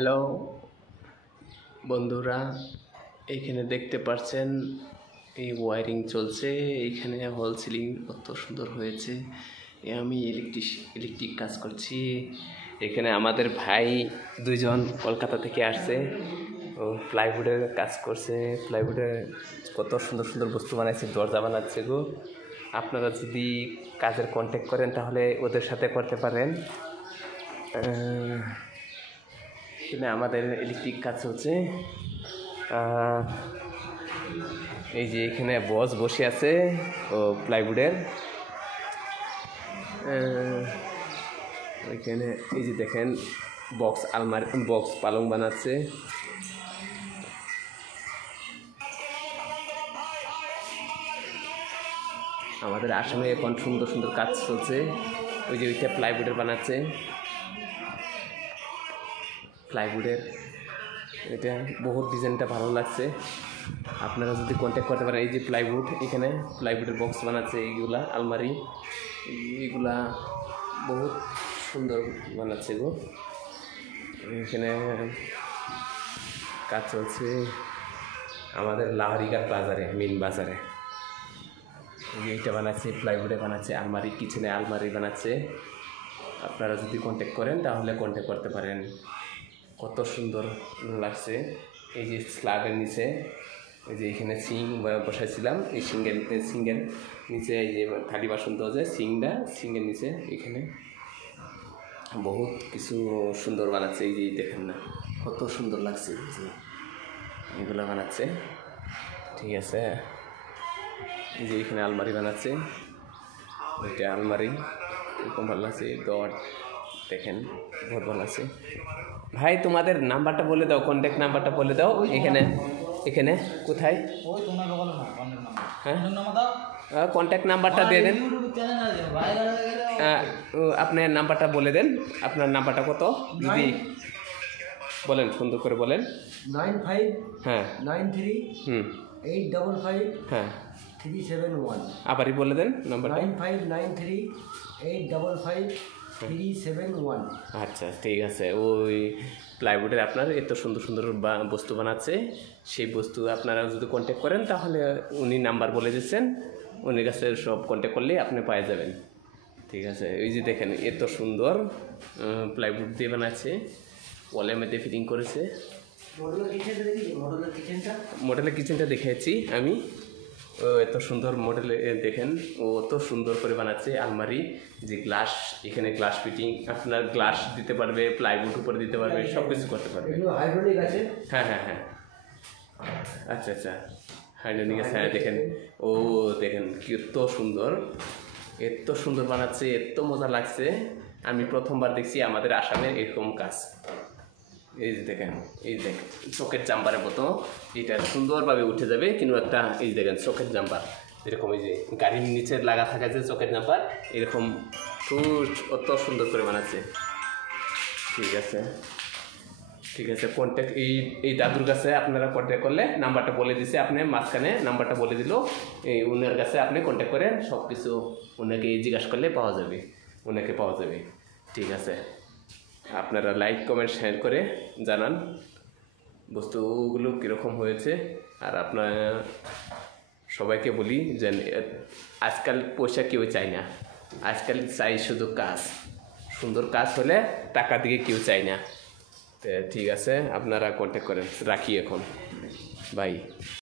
Hello বন্ধুরা, এইখানে দেখতে পাচ্ছেন এই ওয়ারিং চলছে। এইখানে হল সিলিং কত সুন্দর হয়েছে। আমি ইলেকট্রিক কাজ করছি। এখানে আমাদের ভাই দুইজন কলকাতা থেকে আসছে, ও প্লাইউডের কাজ করছে। প্লাইউডে কত সুন্দর সুন্দর বস্তু বানাইছে, দরজা বানাচ্ছে গো। আপনারা যদি কাজের কন্ট্যাক্ট করেন তাহলে ওদের সাথে করতে পারেন। এখানে আমাদের ইলেকট্রিক কাজ চলছে। এই যে এখানে বস বসে আছে ও প্লাইউডের। এখানে এই যে দেখেন বক্স আলমারি, বক্স পালং বানাচ্ছে। আমাদের আসামে এখন সুন্দর সুন্দর কাজ চলছে। ওই যে ওইটা প্লাইউডের বানাচ্ছে, প্লাইউডের। এটা বহুত ডিজাইনটা ভালো লাগছে। আপনারা যদি কন্ট্যাক্ট করতে পারেন। এই যে প্লাইউড, এখানে প্লাইউডের বক্স বানাচ্ছে, এইগুলা আলমারি, এইগুলা বহুত সুন্দর বানাচ্ছে গো। এখানে কাজ চলছে আমাদের লাহরিঘাট বাজারে, মেন বাজারে। এইটা বানাচ্ছে, প্লাইউডে বানাচ্ছে, আলমারি, কিচেনে আলমারি বানাচ্ছে। আপনারা যদি কন্ট্যাক্ট করেন তাহলে কন্ট্যাক্ট করতে পারেন। কত সুন্দর লাগছে। এই যে স্ল্যাবের নিচে, এই যে এখানে সিং বসাইছিলাম, এই সিংয়ের নিচে এই যে থালি বাসন দেওয়া যায়, সিংয়ের নিচে এখানে বহুত কিছু সুন্দর বানাচ্ছে। এই যে দেখেন না, কত সুন্দর লাগছে যে এগুলো বানাচ্ছে। ঠিক আছে, এই যে এখানে আলমারি বানাচ্ছে, ওইটা আলমারি, এরকম ভালো লাগছে। দর দেখেন, বহুত ভালো লাগছে। ভাই তোমাদের নাম্বারটা বলে দাও, কন্ট্যাক্ট নাম্বারটা বলে দাও। এখানে কোথায়? হ্যাঁ, কন্ট্যাক্ট নাম্বারটা দিয়ে দেন। আপনার নাম্বারটা বলে দেন। আপনার নাম্বারটা কত যদি বলেন, সুন্দর করে বলেন। 95 হ্যাঁ 93 855 হ্যাঁ 371। আবারই বলে দেন নাম্বারটা। 9593 855 371। আচ্ছা, ঠিক আছে। ওই প্লাইউডের আপনার এত সুন্দর সুন্দর বস্তু বানাচ্ছে। সেই বস্তু আপনারা যদি কন্ট্যাক্ট করেন তাহলে উনি নাম্বার বলে দিচ্ছেন, উনির কাছে সব কন্ট্যাক্ট করলে আপনি পেয়ে যাবেন। ঠিক আছে, এই যে দেখেন এত সুন্দর প্লাইউড দিয়ে বানাচ্ছে, ওয়ালের মধ্যে ফিটিং করেছে। মডেলের কিচেনটা দেখেছি আমি। ও এত সুন্দর মডেলে দেখেন, ও অত সুন্দর করে বানাচ্ছে। আলমারি, যে গ্লাস, এখানে গ্লাস ফিটিং, আপনার গ্লাস দিতে পারবে, প্লাইউড উপরে দিতে পারবে, সব কিছু করতে পারবে। হ্যাঁ হ্যাঁ হ্যাঁ, আচ্ছা আচ্ছা, হাইড্রোলিক আছে। হ্যাঁ দেখেন, ও দেখেন কত সুন্দর, এত সুন্দর বানাচ্ছে, এত মজা লাগছে। আমি প্রথমবার দেখছি আমাদের আসামের এরকম কাজ। এই যে দেখেন, এই দেখেন চকের জাম্পারের মতো এটা সুন্দরভাবে উঠে যাবে। কিন্তু একটা এই দেখেন চকের জাম্পার, এরকম এই যে গাড়ির নিচে লাগা থাকা যে চকের জাম্পার, এরকম অত সুন্দর করে বানাচ্ছে। ঠিক আছে, ঠিক আছে। কন্ট্যাক্ট এই দাদুর কাছে আপনারা কন্ট্যাক্ট করলে, নাম্বারটা বলে দিছে, আপনি মাঝখানে নাম্বারটা বলে দিল, এই উনার কাছে আপনি কন্ট্যাক্ট করেন, সব কিছু ওনাকে জিজ্ঞাসা করলে পাওয়া যাবে, ওনাকে পাওয়া যাবে। ঠিক আছে, আপনারা লাইক কমেন্ট শেয়ার করে জানান বস্তুগুলো কীরকম হয়েছে। আর আপনার সবাইকে বলি যে আজকাল পয়সা কেউ চায় না, আজকাল চাই শুধু কাজ। সুন্দর কাজ হলে টাকা দিকে কেউ চায় না। তো ঠিক আছে, আপনারা কন্ট্যাক্ট করেন। রাখি এখন, বাই।